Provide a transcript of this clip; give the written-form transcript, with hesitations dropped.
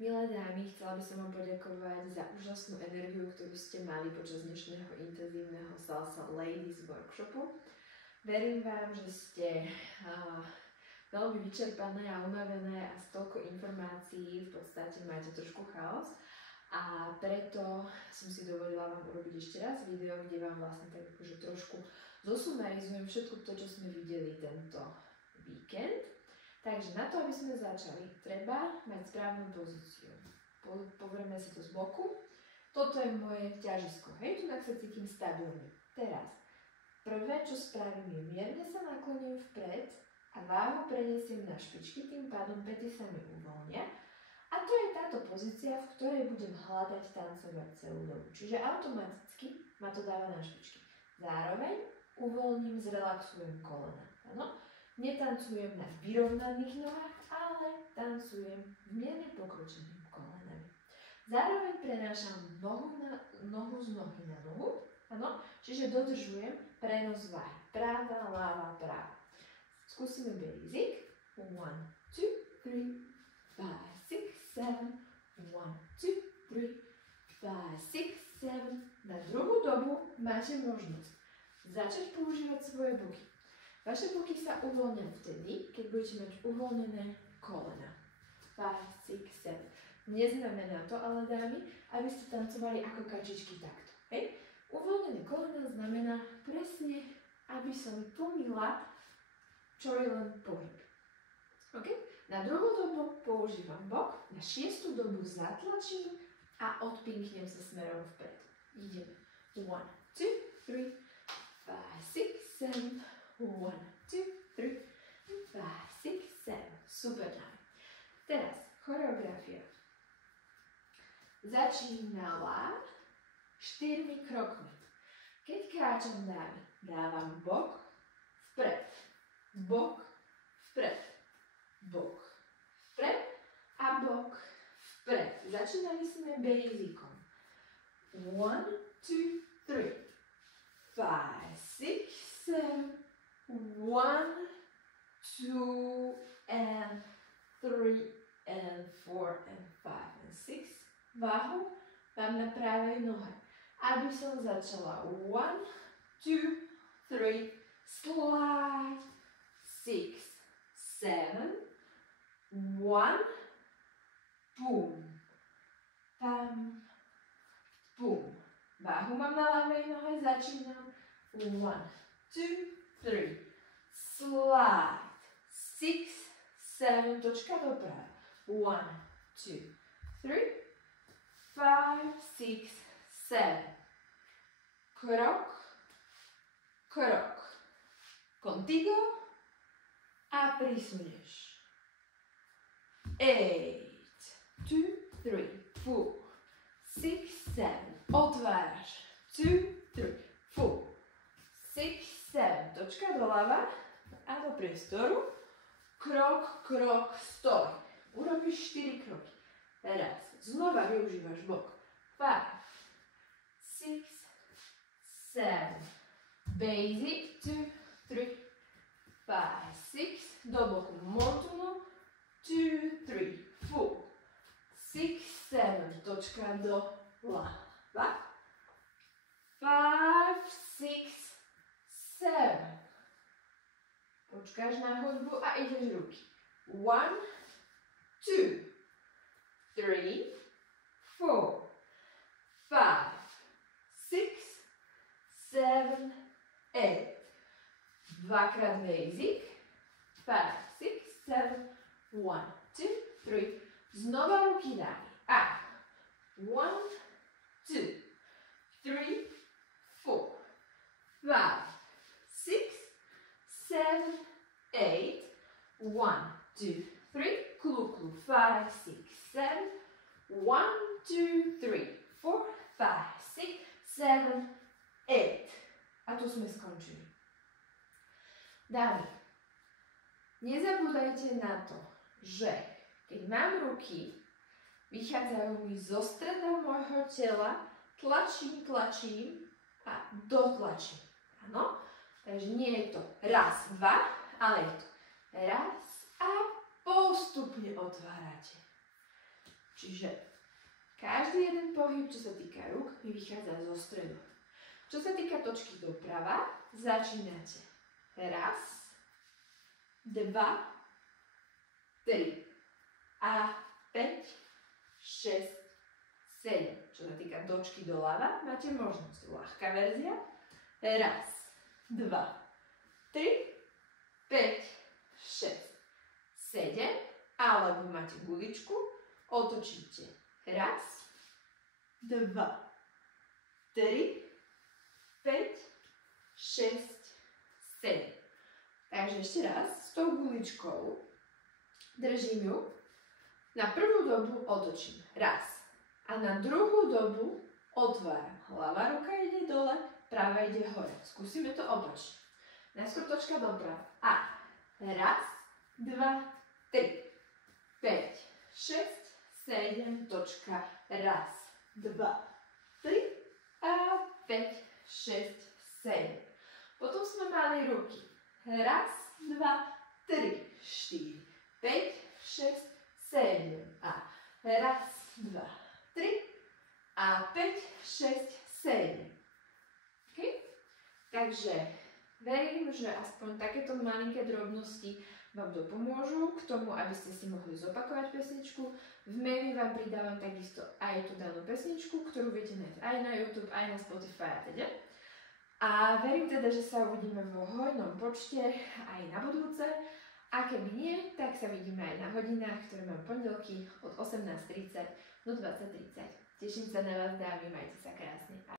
Milé dámy, chcela by som vám poďakovať za úžasnú energiu, ktorú ste mali počas dnešného intenzívneho Salsa Ladies workshopu. Verím vám, že ste veľmi vyčerpané a unavené a z toľko informácií v podstate máte trošku chaos. A preto som si dovolila vám urobiť ešte raz video, kde vám vlastne tak akože trošku zosumarizujem všetko to, čo sme videli tento víkend. Takže na to, aby sme začali, treba mať správnu pozíciu. Pozrieme si to z boku. Toto je moje ťažisko. Hej, tu sa cítim stabilne. Teraz, prvé, čo spravím, je mierne sa nakloním vpred a váhu preniesiem na špičky, tým pádom päty sa mi uvoľnia. A to je táto pozícia, v ktorej budem hľadať tancovať celú dobu. Čiže automaticky ma to dáva na špičky. Zároveň uvoľním, zrelaxujem kolena. Áno? Netancujem na vyrovnaných nohách, ale tancujem mierne pokročeným kolenami. Zároveň prenášam nohu z nohy na nohu, áno? Čiže dodržujem prenos váhy. Práva, ľava, práva. Skúsime basic. 1, 2, 3, 5, 6, 7. 1, 2, 3, 5, 6, 7. Na druhú dobu máte možnosť začať používať svoje boky. Vaše boky sa uvoľnia vtedy, keď budete mať uvoľnené kolena. 5, 6, 7. Neznamená to, ale dámy, aby ste tancovali ako kačičky takto. Hej? Uvoľnené kolena znamená presne, aby som plnila, čo je len pohyb. Okay? Na druhú dobu používam bok, na šiestu dobu zatlačím a odpinknem sa smerom vpred. Ideme. 1, 2, 3, 5, 6, 7. 1, 2, 3, 5, 6, 7. Super. Teraz choreografia. Začínala 4 krokmi. Keď kráčam dámy, dávam bok, vpred, bok, vpred, bok, vpred a bok, vpred. Začínali sme basicom. 1, 2, 3, 5, 6, 7. 1, 2, and 3, and 4, and 5, and 6. Váhu mám na pravej nohe. Aby som začala 1, 2, 3, slide, 6, 7, 1, boom, tam, boom. Váhu mám na ľavej nohe, začínam 1, 2, 3, slide, 6, 7, točka doprava, 1, 2, 3, 5, 6, 7, krok, krok, contigo a prisunieš, 8, 2, 3, 4, 6, 7, otváraš, 2, 3, 4, 6, 7, točka doľava a do priestoru, krok, krok, stoj. Urobíš 4 kroky. Teraz znova využívaš bok. 5, 6, 7, basic, 2, 3, 5, 6, do boku, montunu, 2, 3, 4, 6, 7, točka doľava. 5, 6, 7. Počkáš na hudbu a ideš ruky. 1, 2, 3, 4, 5, 6, 7, 8. Dvakrát basic. 5, 6, 7, 1, 2, 3. Znova ruky dámy. A 1, 2, 3, 4, 5, 6, 7, 8, 1, 2, 3, klu, klu, 5, 6, 7, 1, 2, 3, 4, 5, 6, 7, 8. A tu sme skončili. Dámy, nezabúdajte na to, že keď mám ruky, vychádzajú mi zo streda môjho tela, tlačím a dotlačím. Áno? Takže nie je to raz, dva, ale je to raz a postupne otvárate. Čiže každý jeden pohyb, čo sa týka rúk, mi vychádza zo stredu. Čo sa týka točky doprava, začínate. Raz, dva, tri a 5, 6, 7. Čo sa týka točky doľava, máte možnosť. Ľahká verzia. Raz, dva, 3, 5, 6, 7. Alebo máte guličku, otočíte. Raz, dva, 3, 5, 6, 7. Takže ešte raz s tou guličkou držím ju. Na prvú dobu otočím. Raz. A na druhú dobu otváram. Ľavá ruka ide dole, práva ide hore. Skúsime to opačne. Najskôr točka doprava. A raz, dva, 3, 5, 6, 7, točka. Raz, dva, 3 a 5, 6, 7. Potom sme mali ruky. Raz, dva, 3, 4, 5, 6, 7. A raz, dva, 3 a 5, 6, 7. Okay? Takže verím, že aspoň takéto malinké drobnosti vám dopomôžu k tomu, aby ste si mohli zopakovať pesničku. V maili vám pridávam takisto aj tú danú pesničku, ktorú viete nájsť aj na YouTube, aj na Spotify a teda. A verím teda, že sa uvidíme vo hojnom počte aj na budúce. A keby nie, tak sa vidíme aj na hodinách, ktoré mám pondelky od 18:30 do 20:30. Teším sa na vás, dámy, majte sa krásne.